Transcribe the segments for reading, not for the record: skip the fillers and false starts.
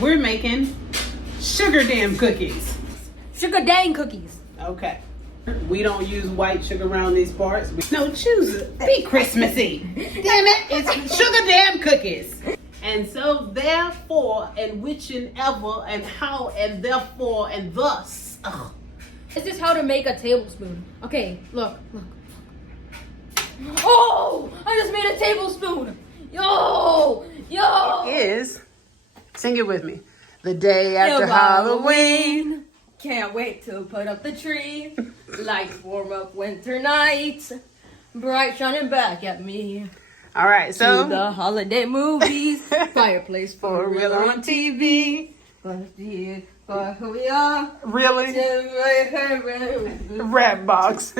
We're making sugar damn cookies. Sugar dang cookies. Okay. We don't use white sugar around these parts. No, choose it. Be Christmassy. Damn it, it's sugar damn cookies. And so therefore, and which and ever, and how, and therefore, and thus. Ugh. This is how to make a tablespoon. Okay, look. Oh, I just made a tablespoon. Yo. It is, sing it with me, the day after Halloween. Can't wait to put up the tree. Lights warm up winter nights. Bright shining back at me. All right, so. To the holiday movies. Fireplace for real on TV. For who we are. Really? Rap box.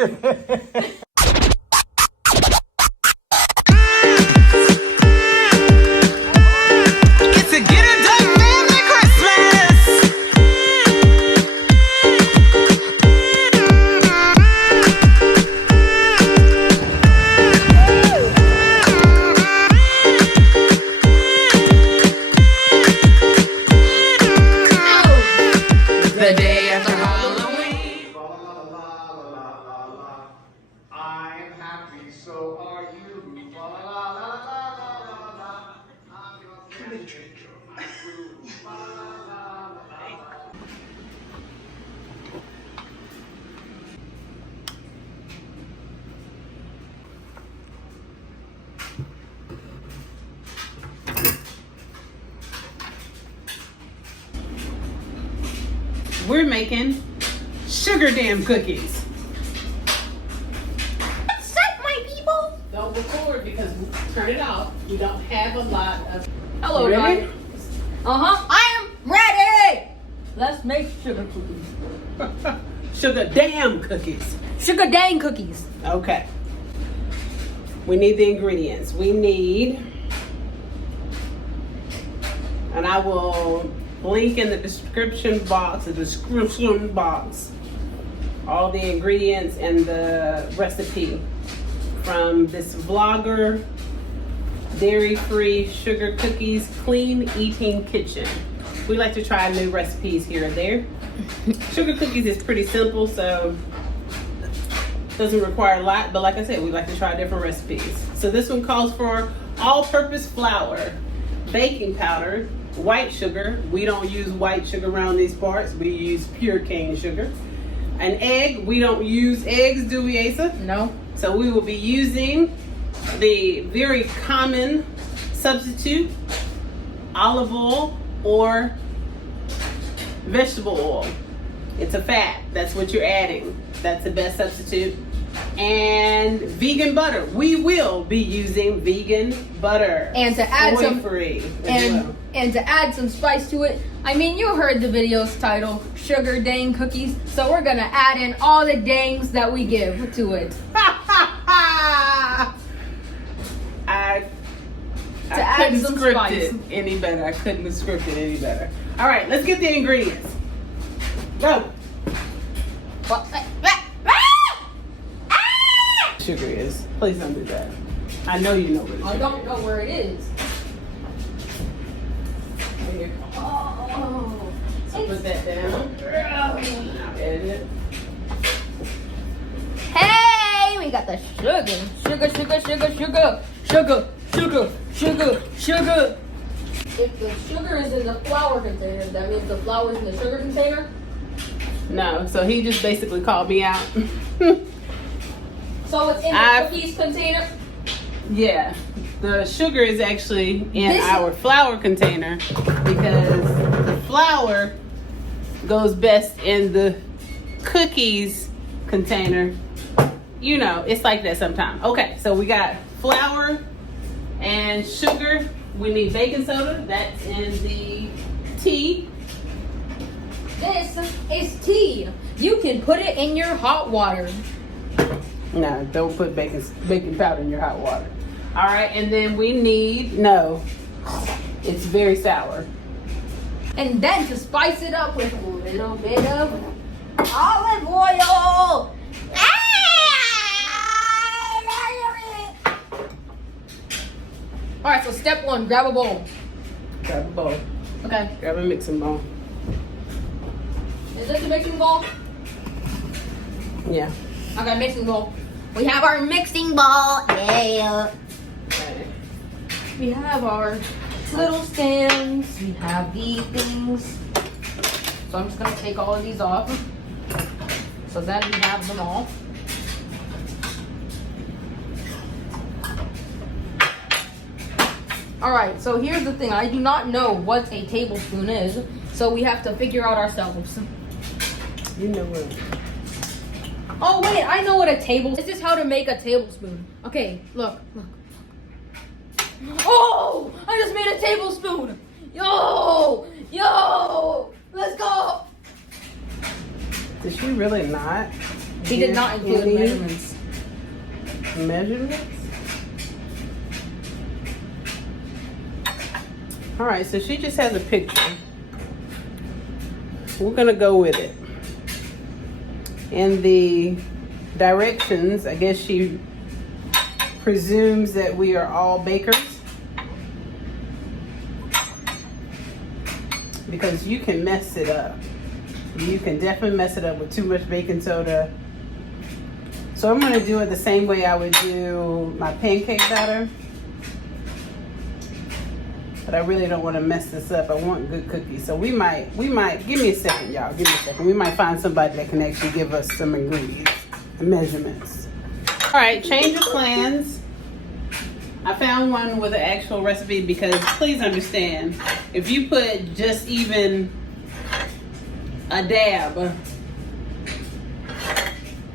The day after Halloween. I'm happy, so are you. Let me change your We're making sugar damn cookies. What's up, my people? Don't record because turn it off. We don't have a lot of. Hello, Ready? guys. I am ready. Let's make sugar cookies. Sugar damn cookies. Sugar dang cookies. Okay. We need the ingredients. We need, and I will link in the description box, all the ingredients and the recipe from this vlogger, dairy-free sugar cookies, clean eating kitchen. We like to try new recipes here and there. Sugar cookies is pretty simple, so doesn't require a lot, but like I said, we like to try different recipes. So this one calls for all-purpose flour, baking powder, white sugar. We don't use white sugar around these parts. We use pure cane sugar. An egg. We don't use eggs, do we, Asa? No. So we will be using the very common substitute, olive oil or vegetable oil. It's a fat. That's what you're adding. That's the best substitute. And vegan butter. We will be using vegan butter. And to add some free and to add some spice to it. I mean, you heard the video's title, Sugar Dang Cookies. So we're gonna add in all the dangs that we give to it. I add couldn't some script spice. it any better. I couldn't have scripted any better. All right, let's get the ingredients. Go. Sugar is. Please don't do that. I know you know what it is. I don't know where it is. Right here. Oh, So put that down. Now add it. hey, we got the sugar. Sugar. If the sugar is in the flour container, that means the flour is in the sugar container. No, so he just basically called me out. So it's in the cookies container. Yeah, the sugar is actually in This- our flour container because the flour goes best in the cookies container. You know, it's like that sometimes. Okay, so we got flour and sugar. We need baking soda. That's in the tea. This is tea. You can put it in your hot water. No, don't put baking powder in your hot water. All right, and then we need, no, it's very sour. And then to spice it up with a little bit of olive oil. All right, so step one, grab a bowl. Grab a bowl. Okay. Grab a mixing bowl. Is this a mixing bowl? Yeah. Okay, mixing bowl. We have our mixing bowl. Yeah. Okay. We have our little stands. We have these things. So I'm just gonna take all of these off. So then we have them all. Alright, so here's the thing. I do not know what a tablespoon is. So we have to figure out ourselves. You know what? Oh wait, I know what a tablespoon. This is how to make a tablespoon. Okay, look. Oh, I just made a tablespoon. Yo, let's go. Did she really not? He did not include any measurements. Measurements? All right, so she just has a picture. We're gonna go with it. In the directions, I guess she presumes that we are all bakers. Because you can mess it up. You can definitely mess it up with too much baking soda. So I'm gonna do it the same way I would do my pancake batter. But I really don't want to mess this up. I want good cookies. So we might, give me a second, y'all. Give me a second. We might find somebody that can actually give us some ingredients and measurements. All right, change of plans. I found one with an actual recipe because please understand, if you put just even a dab,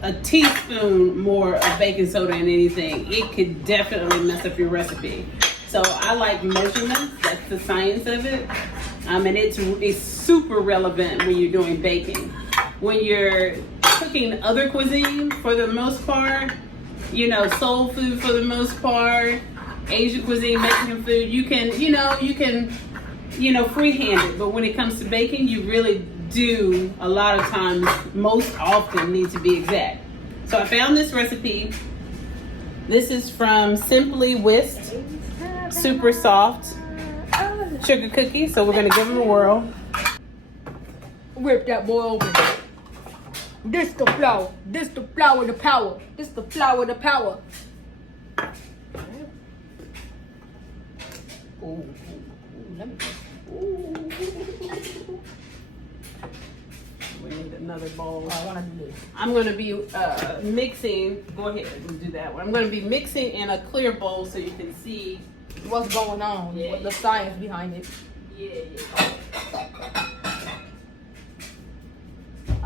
a teaspoon more of baking soda in anything, it could definitely mess up your recipe. So I like measurements. That's the science of it. And it's super relevant when you're doing baking. When you're cooking other cuisine, for the most part, you know, soul food for the most part, Asian cuisine, Mexican food, you can freehand it. But when it comes to baking, you really do a lot of times, most often, need to be exact. So I found this recipe. This is from Simply Whisked. Super soft sugar cookies, so we're gonna give them a whirl. Whip that boy open. This the flour. This the flour, the power. This the flour, the power. Ooh, let me. We need another bowl. I want to do this. I'm gonna be mixing. Go ahead and do that one. I'm gonna be mixing in a clear bowl so you can see What's going on? Yeah. What the science behind it? Yeah.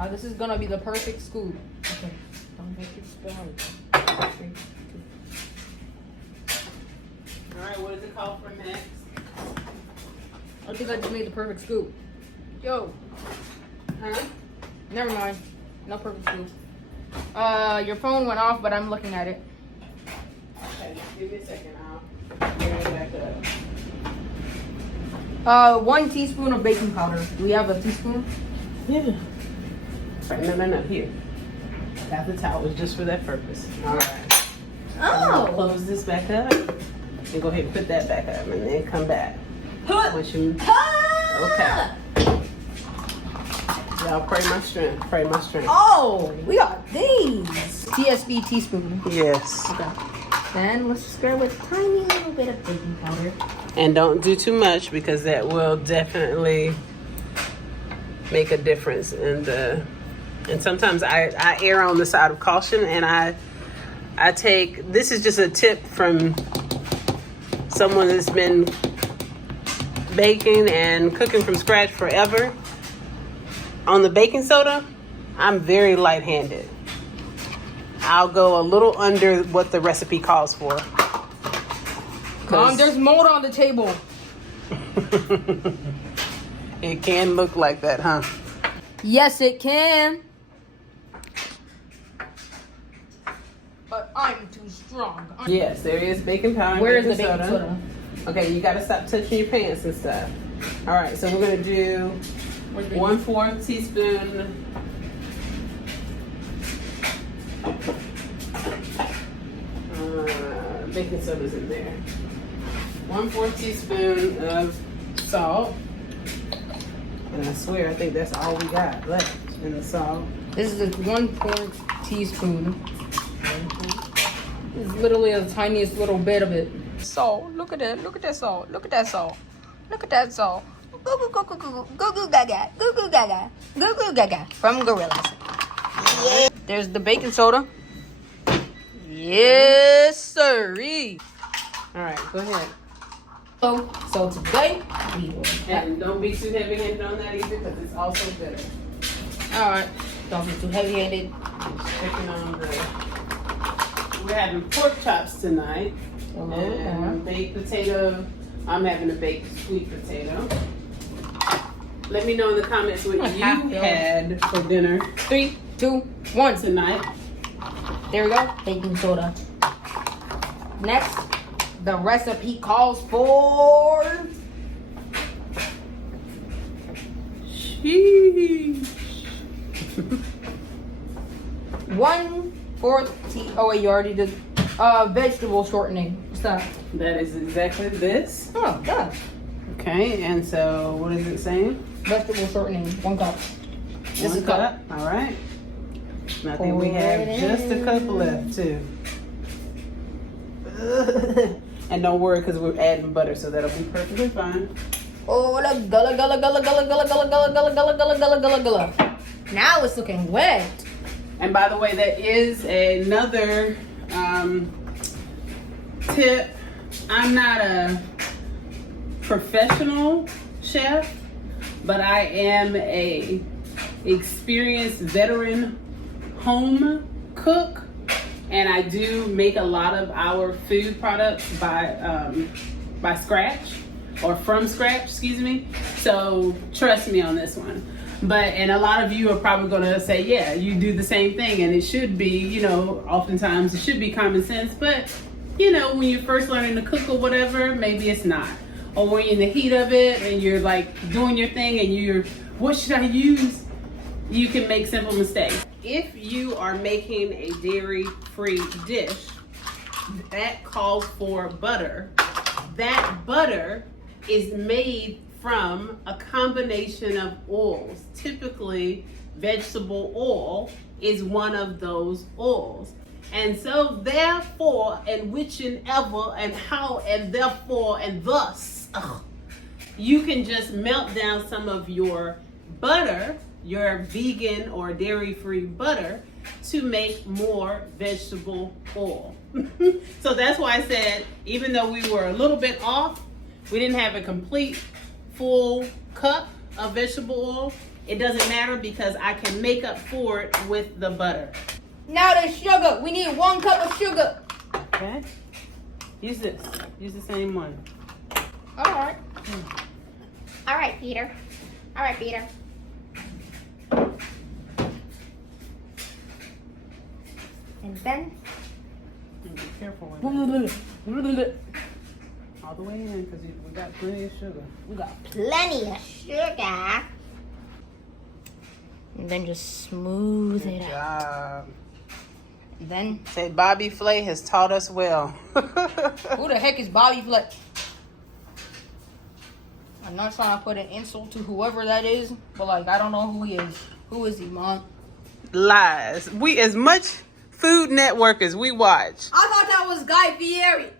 This is gonna be the perfect scoop. Okay, don't make it spill. All right. What is it called for next? I think I just made the perfect scoop. Yo, Huh? never mind. No perfect scoop. Your phone went off, but I'm looking at it. Okay. Give me a second. I'll bring it back up. 1 teaspoon of baking powder. Do we have a teaspoon? Yeah. Right, no. Here. Got the towel. It's just for that purpose. All right. Oh. Close this back up. And go ahead and put that back up, and then come back. Once you. Okay. Y'all pray my strength. Pray my strength. Oh, we got these. TSB teaspoon. Yes. Okay. Then let's stir with a tiny little bit of baking powder. And don't do too much because that will definitely make a difference in the. And sometimes I err on the side of caution, and I take. This is just a tip from someone that's been baking and cooking from scratch forever. On the baking soda, I'm very light-handed. I'll go a little under what the recipe calls for. Mom, there's mold on the table. It can look like that, huh? Yes, it can. But I'm too strong. Yes, there is baking powder and Where is baking the baking soda? Okay, you gotta stop touching your pants and stuff. All right, so we're gonna do Where's baking 1/4 teaspoon. Baking soda's in there. 1/4 teaspoon of salt. And I swear, I think that's all we got left in the salt. This is a 1/4 teaspoon. It's literally the tiniest little bit of it. Salt. Look at that. Look at that salt. Look at that salt. Look at that salt. Goo goo goo goo goo goo goo gaga. Goo goo gaga. Goo goo gaga. From Gorillas. Yeah. There's the baking soda. Yes, sirree. All right, go ahead. So today we will. And don't be too heavy-handed on that either, because it's also bitter. All right. Don't be too heavy-handed. Checking on the. We're having pork chops tonight. And baked potato. I'm having a baked sweet potato. Let me know in the comments what you had for dinner 3, 2, 1 tonight. There we go. Baking soda. Next, the recipe calls for Sheesh. 1/4 tea. Oh wait, you already did. Vegetable shortening. What's that? That is exactly this. Oh, yeah. Okay, and so what is it saying? Vegetable shortening. 1 cup. Just One a cup. All right. And I think we have just a cup left too. And don't worry, because we're adding butter, so that'll be perfectly fine. Oh, what a gullah gullah gullah gullah gullah gullah gullah gullah gullah gullah gullah gullah gullah. Now it's looking wet. And by the way, that is another tip. I'm not a professional chef, but I am a experienced veteran home cook, and I do make a lot of our food products by scratch, or from scratch, excuse me. So trust me on this one. And a lot of you are probably gonna say, yeah, you do the same thing, and it should be, you know, oftentimes it should be common sense, but you know, when you're first learning to cook or whatever, maybe it's not. Or when you're in the heat of it and you're like doing your thing and what should I use? You can make simple mistakes. If you are making a dairy-free dish, that calls for butter. That butter is made from a combination of oils. Typically, vegetable oil is one of those oils. And so therefore, and which and ever, and how, and therefore, and thus, you can just melt down some of your butter, your vegan or dairy-free butter, to make more vegetable oil. So that's why I said, even though we were a little bit off, we didn't have a complete full cup of vegetable oil, it doesn't matter because I can make up for it with the butter. Now the sugar. We need 1 cup of sugar. Okay? Use this. Use the same one. All right. All right, Peter. All right, Peter. And then Be careful with it. All the way in, because we got plenty of sugar. We got. plenty of sugar. And then just smooth it out. Job. And then Say Bobby Flay has taught us well. who the heck is Bobby Flay? I'm not trying to put an insult to whoever that is, but like I don't know who he is. Who is he, Mom? Lies. We, as much Food Network as we watch. I thought that was Guy Fieri.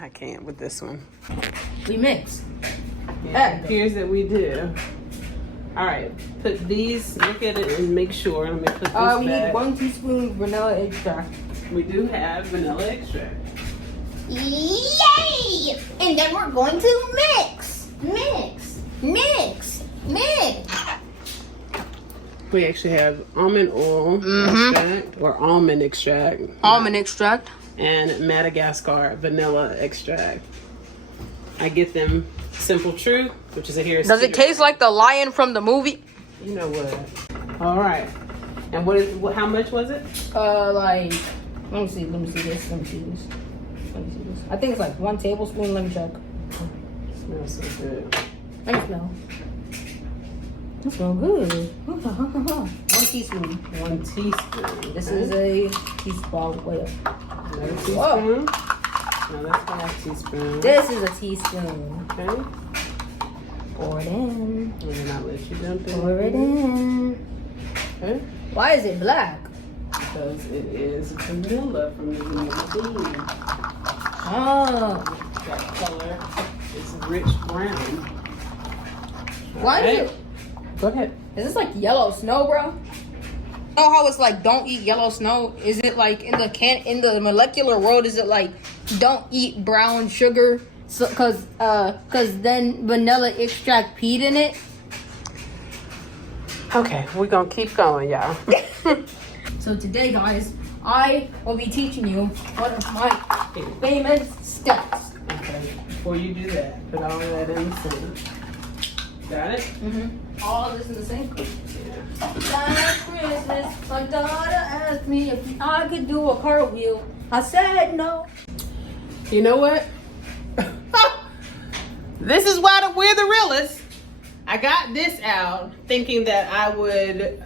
I can't with this one. We mix. Yeah, it appears that we do. All right, put these, look at it and make sure. Let me put this We back. need 1 teaspoon vanilla extract. We do have vanilla extract. Yay! And then we're going to mix, mix, mix, mix. We actually have almond oil extract, or almond extract, Almond extract. and Madagascar vanilla extract. I get them Simple Truth, which is a here. Does it taste like the lion from the movie? You know what? All right. And how much was it? Like, let me see this. I think it's like 1 tablespoon. Let me check. Smells so good. Let me smell. It smells good. 1 teaspoon. 1 teaspoon. This is a teaspoon. Wait up. Another teaspoon. No, that's 1/2 teaspoon. This is a teaspoon. Okay. Pour it in. And then I'll let Pour it in. Okay. Why is it black? Because it is vanilla from the vanilla bean. Oh. That color is rich brown. Why is it? Go ahead. Is this like yellow snow, bro? You know how it's like don't eat yellow snow? Is it like in the molecular world? Is it like don't eat brown sugar? So, cause then vanilla extract peed in it. Okay, we're gonna keep going, y'all. So today, guys, I will be teaching you one of my famous steps. Okay, before you do that, put all that in the sink. Got it? All of this in the sink. Last Christmas, my daughter asked me if I could do a cartwheel. I said no. You know what? This is why we're the realest. I got this out thinking that I would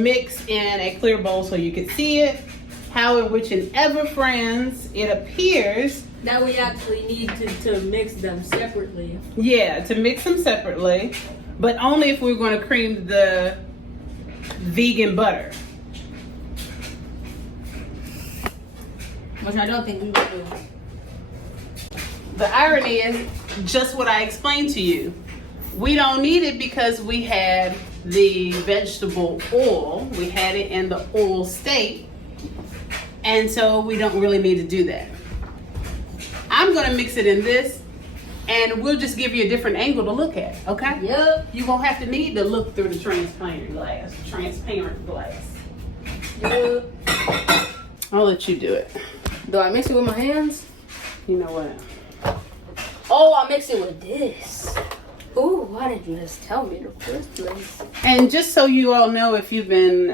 mix in a clear bowl so you could see it. How in whichever friends it appears. Now we actually need to mix them separately. Yeah, to mix them separately, but only if we're going to cream the vegan butter. Which I don't think we will do. The irony is just what I explained to you. We don't need it because we had the vegetable oil. We had it in the oil state. And so we don't really need to do that. I'm going to mix it in this and we'll just give you a different angle to look at, okay? Yep. You won't have to need to look through the transparent glass. Yep. I'll let you do it. Do I mix it with my hands? You know what? Oh, I mix it with this. Ooh, why didn't you just tell me in the first place? And just so you all know, if you've been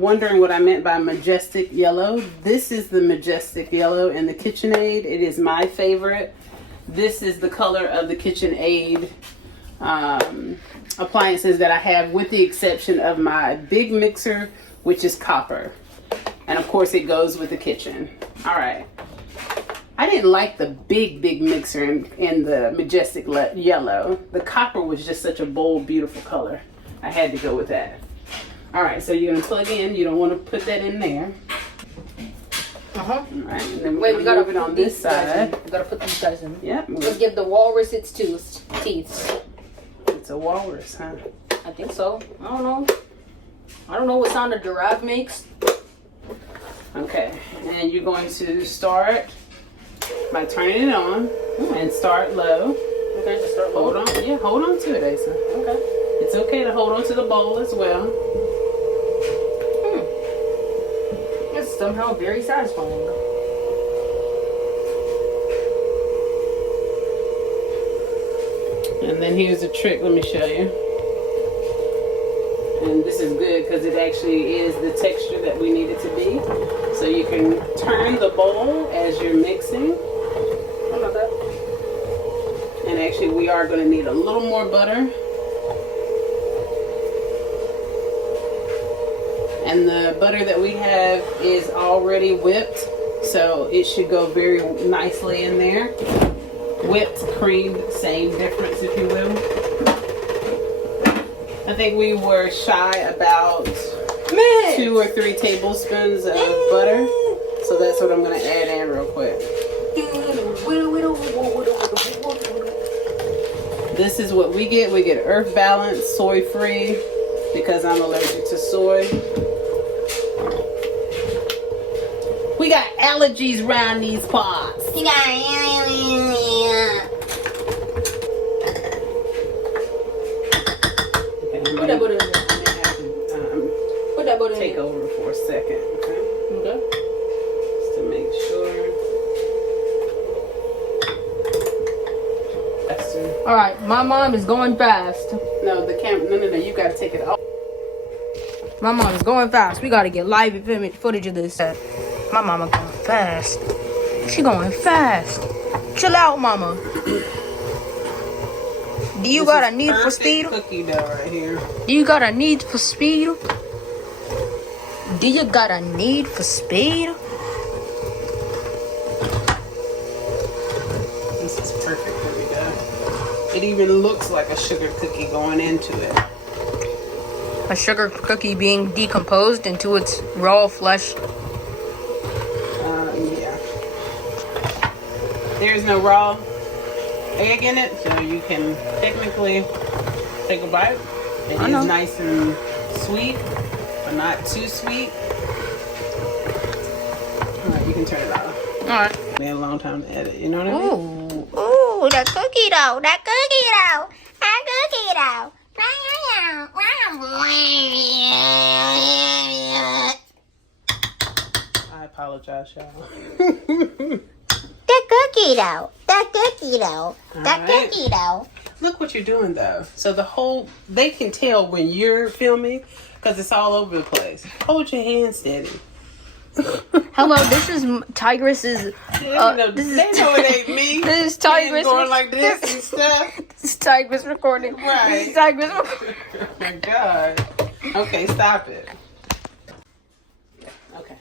wondering what I meant by majestic yellow, this is the majestic yellow in the KitchenAid. It is my favorite. This is the color of the KitchenAid appliances that I have, with the exception of my big mixer, which is copper. And of course it goes with the kitchen. All right. I didn't like the big mixer in the majestic yellow. The copper was just such a bold, beautiful color. I had to go with that. All right, so you're gonna plug in. You don't want to put that in there. All right, and then wait, we gotta move it on this side. We gotta put these guys in. Yep. Let's give the walrus its teeth. It's a walrus, huh? I think so. I don't know. I don't know what sound a giraffe makes. Okay, and you're going to start by turning it on and start low. Okay, just start low. Hold on. Yeah, hold on to it, Asa. Okay. It's okay to hold on to the bowl as well. It's somehow very satisfying. And then here's a trick. Let me show you. And this is good because it actually is the texture that we need it to be. So you can turn the bowl as you're mixing. I love that. And actually we are going to need a little more butter. And the butter that we have is already whipped, so it should go very nicely in there. Whipped, creamed, same difference, if you will. I think we were shy about 2 or 3 tablespoons of butter. So that's what I'm going to add in real quick. This is what we get. We get earth balance, soy free, because I'm allergic to soy. We got allergies around these parts. You got Put that butter in there. Put that butter in Take there. over for a second, okay? Okay. Just to make sure. All right, my mom is going fast. No, the camera. No. You gotta take it off. My mom is going fast. We gotta get live footage of this. My mama going fast. She going fast. Chill out, mama. Do you got a need for speed? Cookie dough right here. Do you got a need for speed? Do you got a need for speed? This is perfect. There we go. It even looks like a sugar cookie going into it. A sugar cookie being decomposed into its raw flesh. Yeah. There's no raw egg in it, so you can technically take a bite. It is nice and sweet, but not too sweet. Alright, you can turn it off. Alright. They had a long time to edit, you know what I mean? Ooh, that cookie dough. That cookie dough. That cookie dough. I apologize, y'all. That cookie dough. That cookie dough. That Alright. cookie dough. Look what you're doing though. So they can tell when you're filming because it's all over the place. Hold your hand steady. Hello, this is Tigress's. They know it ain't me. This is Tigress going like this and stuff. This is Tigress recording. Right. This is Tigress recording. Oh my God. Okay, stop it. Okay.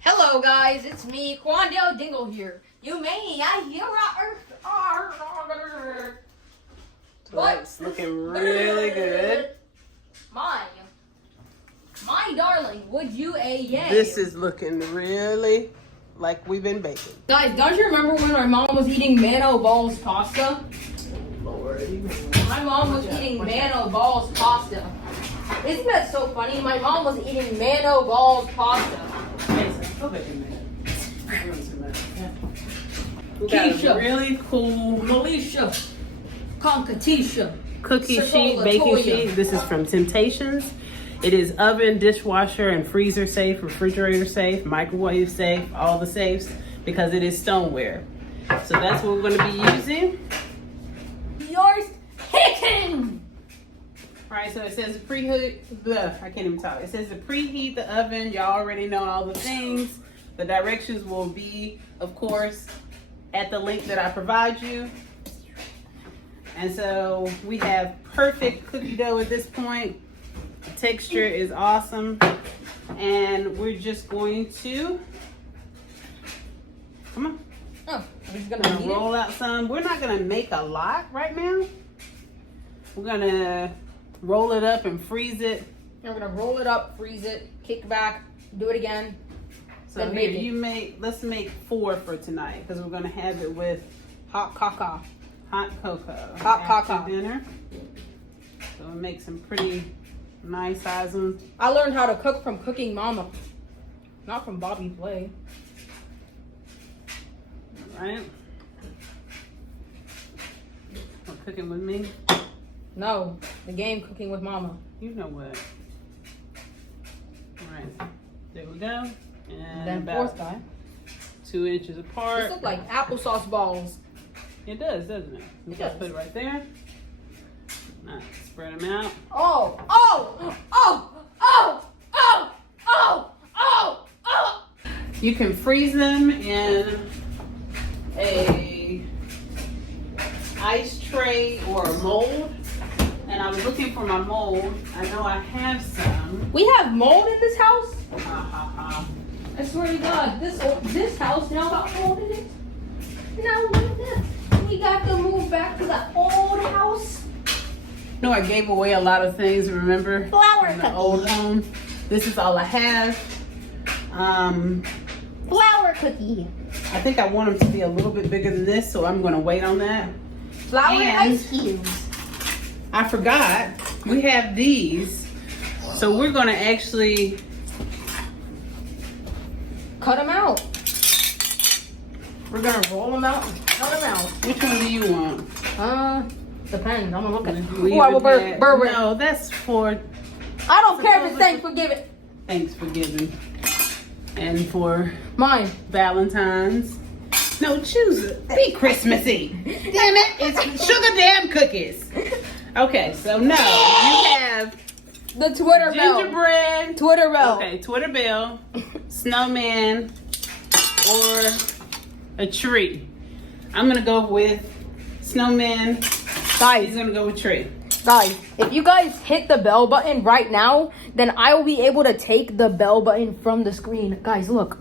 Hello, guys. It's me, Quandale Dingle here. You may, I hear So it's looking really good. My darling, would you a yay? This is looking really like we've been baking. Guys, don't you remember when my mom was eating Mano Balls pasta? Lord. My mom was eating Mano Balls pasta. Isn't that so funny? My mom was eating Mano Balls pasta. Go back in there. We got Keisha. a really cool Melisha. Concatisha. cookie Cipolla sheet, baking Toya. sheet. This is from Temptations. It is oven, dishwasher, and freezer safe, refrigerator safe, microwave safe, all the safes, because it is stoneware. So that's what we're going to be using. Yours hitting. All right, so it says preheat. I can't even talk. It says to preheat the oven. Y'all already know all the things. The directions will be, of course, at the link that I provide you. And so we have perfect cookie dough at this point. The texture is awesome. And we're just going to, come on. Oh, we're just We're gonna gonna roll out some. We're not gonna make a lot right now. We're gonna roll it up and freeze it. We're gonna roll it up, freeze it, kick back, do it again. So Then here, make it. let's make 4 for tonight because we're gonna have it with Hot cocoa. hot cocoa. Hot after cocoa. dinner. So we'll make some pretty nice size ones. I learned how to cook from Cooking Mama, not from Bobby Flay. Right? Or cooking with me. No, the game Cooking with Mama. You know what? All right. There we go. And Then about fourth guy. 2 inches apart. This looks like applesauce balls. It does, doesn't it? We It just does. put it right there. Nice. Spread them out. Oh, oh, oh, oh, oh, oh, oh, oh. You can freeze them in a ice tray or a mold. And I was looking for my mold. I know I have some. We have mold in this house? Ha ha ha. I swear to God, this house now got mold in it. Now look at this. We got to move back to the old house. No, I gave away a lot of things, remember? Flour From the cookie. old home. This is all I have. Flour cookie. I think I want them to be a little bit bigger than this, so I'm going to wait on that. Flour And- Ice cubes. I forgot, we have these. So we're going to actually, cut them out. We're gonna roll them out and cut them out. which one do you want? Depends. I'm gonna look at it. We Ooh, I will even had- Burberry. No, that's for I don't care if it's Thanksgiving. Thanksgiving and for Mine. Valentine's. No, choose it. Be Christmassy. Damn it, it's sugar damn cookies. Okay, so no, you have The Twitter bell. gingerbread. Twitter bell. Okay, Twitter bell, snowman, or a tree. I'm gonna go with snowman. He's Guys, gonna go with tree. guys, if you guys hit the bell button right now, then I will be able to take the bell button from the screen. Guys, look.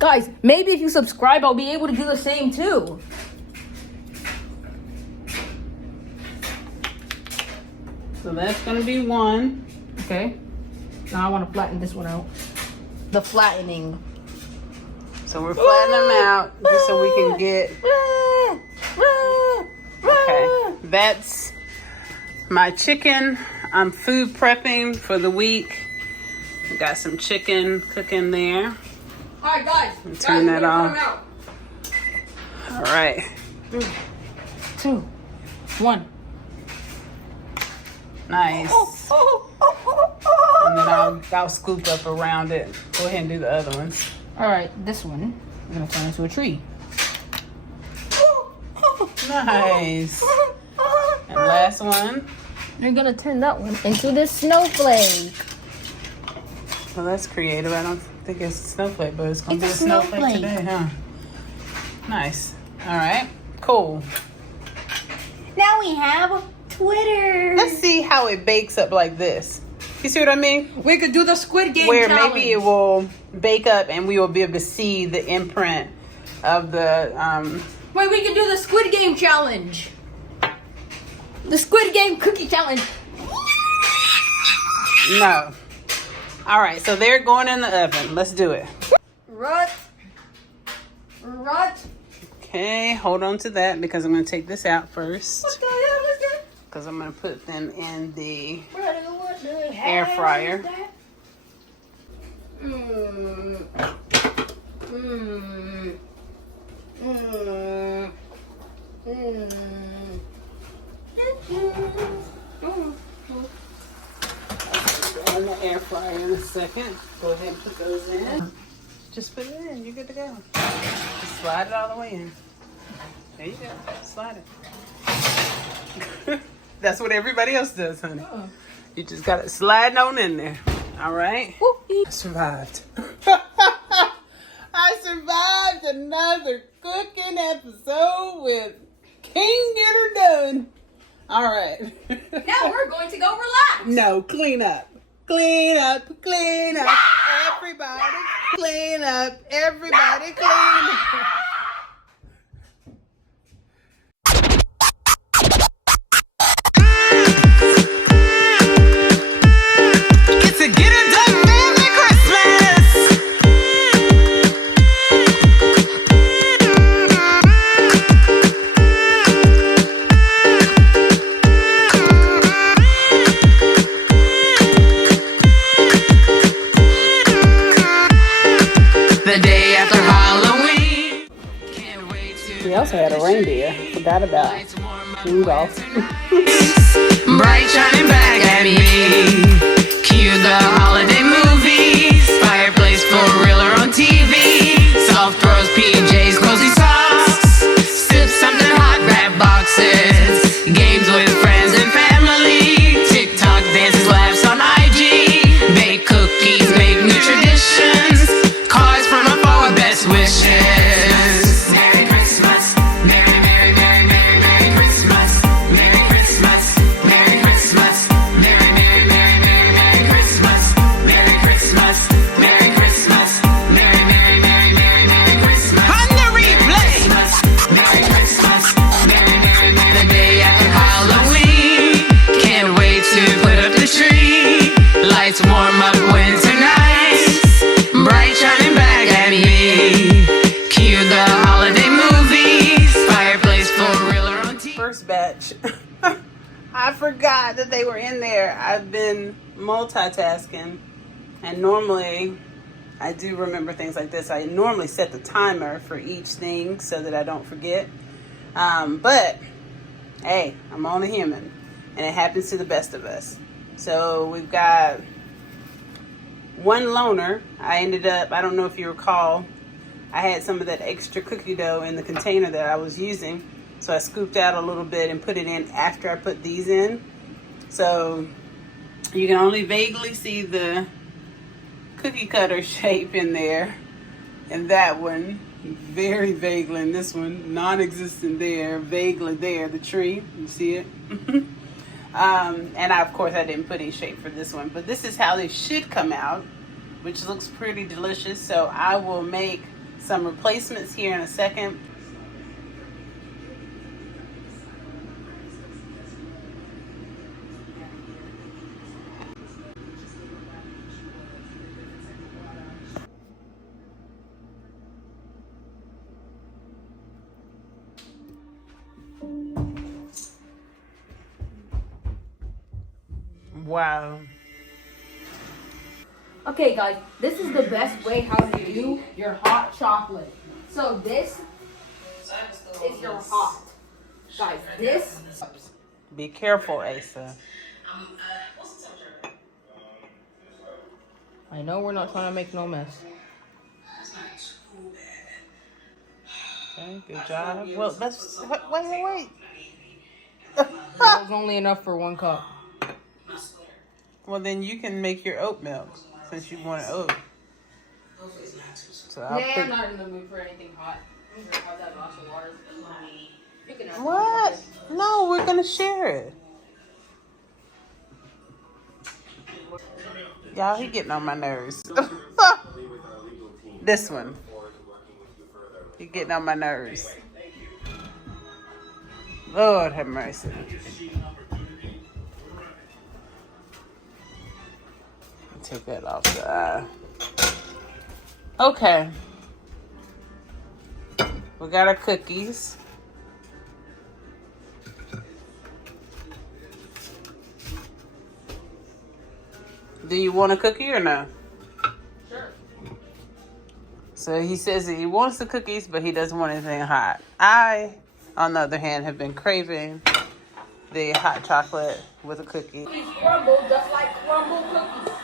Guys, maybe if you subscribe, I'll be able to do the same too. So that's gonna be one. Okay. Now I want to flatten this one out. The flattening. So we're flattening them out just so we can get. Okay, that's my chicken. I'm food prepping for the week. Got some chicken cooking there. All right, guys. Turn that off. All right. 3, 2, 1. Nice. And then I'll scoop up around it. Go ahead and do the other ones. All right, this one I'm gonna turn into a tree. Nice. And last one. You're gonna turn that one into this snowflake. Well, that's creative. I don't think it's a snowflake, but it's gonna be a It's a snowflake snowflake. today, huh? Nice. All right. Cool. Now we have Twitter. Let's see how it bakes up like this. You see what I mean? We could do the Squid Game Where challenge. maybe it will bake up and we will be able to see the imprint of the Wait, we can do the Squid Game challenge. The Squid Game cookie challenge. no. All right, so they're going in the oven. Let's do it. Rut. Okay, hold on to that because I'm going to take this out first. What the hell is that? Because I'm going to put them in the What the air hell fryer. is that? Mm. Mm. Mm. Mm. In the air fryer in a second. Go ahead and put those in. Just put it in. You're good to go. Just slide it all the way in. There you go. Slide it. That's what everybody else does, honey. You just got it sliding on in there. All right. I survived. I survived another cooking episode with King Get Her Done. All right. Now we're going to go relax. No, clean up. Clean up. Clean up. Everybody clean up. Everybody clean up. It's a Get Her Done Family Christmas. The day after Halloween. Can't wait to. We also had a reindeer. Forgot about Rudolph. Bright shining back at me. Cue the holiday movies. Fireplace for real or on TV. Soft throws, PJs, cozy socks. Sip something hot, grab boxes. Games with friends and family. TikTok dances, laughs on IG. Bake cookies, make new traditions. Cards from afar, best wishes. Merry Christmas. Merry, Merry, Merry, Merry, Merry Christmas. Merry Christmas. Merry Christmas. Merry, Merry, Merry, Merry, Merry Christmas. Merry Christmas. Merry Christmas. Merry, Merry, Merry, Merry, Merry Christmas. On the replay. Merry Christmas. Merry, Merry, Merry. The day after Halloween. Can't wait to put up the tree. Lights warm up winter nights. Bright shining back at me. Cue the holiday movies. Fireplace for real or on TV. First batch. I forgot that they were in there. I've been multitasking, and normally I do remember things like this. I normally set the timer for each thing so that I don't forget. But hey, I'm only human, and it happens to the best of us. So we've got one loner. I ended up, I don't know if you recall, I had some of that extra cookie dough in the container that I was using. So I scooped out a little bit and put it in after I put these in. So you can only vaguely see the cookie cutter shape in there. And that one, very vaguely in this one, non-existent there, vaguely there, the tree, you see it? And of course I didn't put any shape for this one, but this is how they should come out, which looks pretty delicious. So I will make some replacements here in a second. Wow. Okay, guys, this is the best way how to do your hot chocolate. So this is your hot. Guys, this. Be careful, Asa. I know we're not trying to make no mess. Okay, good job. Well, that's wait. That was only enough for 1 cup. Well, then you can make your oat milk since you want oat. So I'll I'm not in the mood for anything hot. I'm gonna have that glass of water. You can have What? No, we're gonna share it. Y'all, he getting on my nerves. This one. He getting on my nerves. Lord have mercy. Take that off the eye. Okay. We got our cookies. Do you want a cookie or no? Sure. So he says that he wants the cookies, but he doesn't want anything hot. I, on the other hand, have been craving the hot chocolate with a cookie. Cookies crumble just like crumble cookies.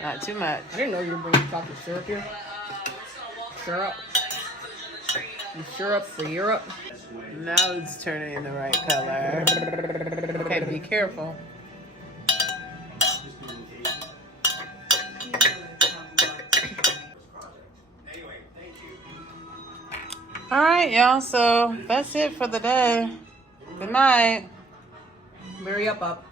Not too much. I didn't know you were bringing chocolate syrup here. Syrup. You syrup for Europe. Now it's turning in the right color. Okay, be careful. All right, y'all. So that's it for the day. Good night. Hurry up.